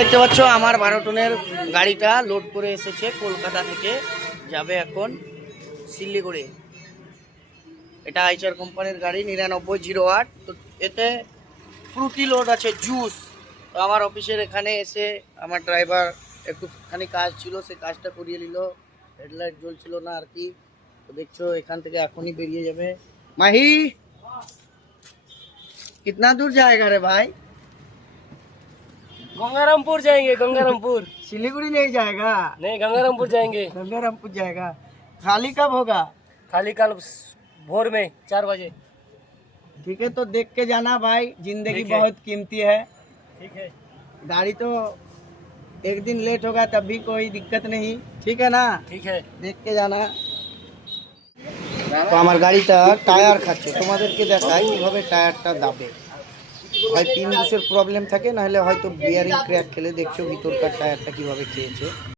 দেখতে পাচ্ছ আমার 12 টনের গাড়িটা লোড করে এসেছে কলকাতা থেকে, যাবে এখন শিলিগুড়ি। এটা আইচার কোম্পানির গাড়ি 9908। তো এতে ফ্রুটি লোড আছে, জুস। তো আমার অফিসের এখানে এসে আমার ড্রাইভার একটুখানি কাজ ছিল, সে কাজটা করিয়ে নিল। হেডলাইট জ্বলছিল না আর কি। তো দেখছো এখান থেকে এখনই বেরিয়ে যাবে। মাহি कितना दूर जाएगा रे भाई? गंगारामपुर जाएंगे, गंगारामपुर। सिलीगुड़ी नहीं जाएगा? नहीं, गंगारामपुर जाएंगे। गंगारामपुर जाएगा। खाली कब होगा? खाली कल भोर में 4 बजे। ठीक है, तो देख के जाना भाई, जिंदगी ठीक है। बहुत कीमती है। ठीक है। गाड़ी तो एक दिन लेट होगा तब भी कोई दिक्कत नहीं, ठीक है ना? ठीक है। देख के जाना। তো আমার গাড়িটা টায়ার খাচ্ছে, তোমাদেরকে দেখাই কিভাবে টায়ারটা দাবে। হয় পিন বুশের প্রবলেম থাকে, নাহলে হয়তো বিয়ারিং ক্র্যাক খেলে। দেখছো ভিতরকার টায়ারটা কিভাবে খেয়েছে।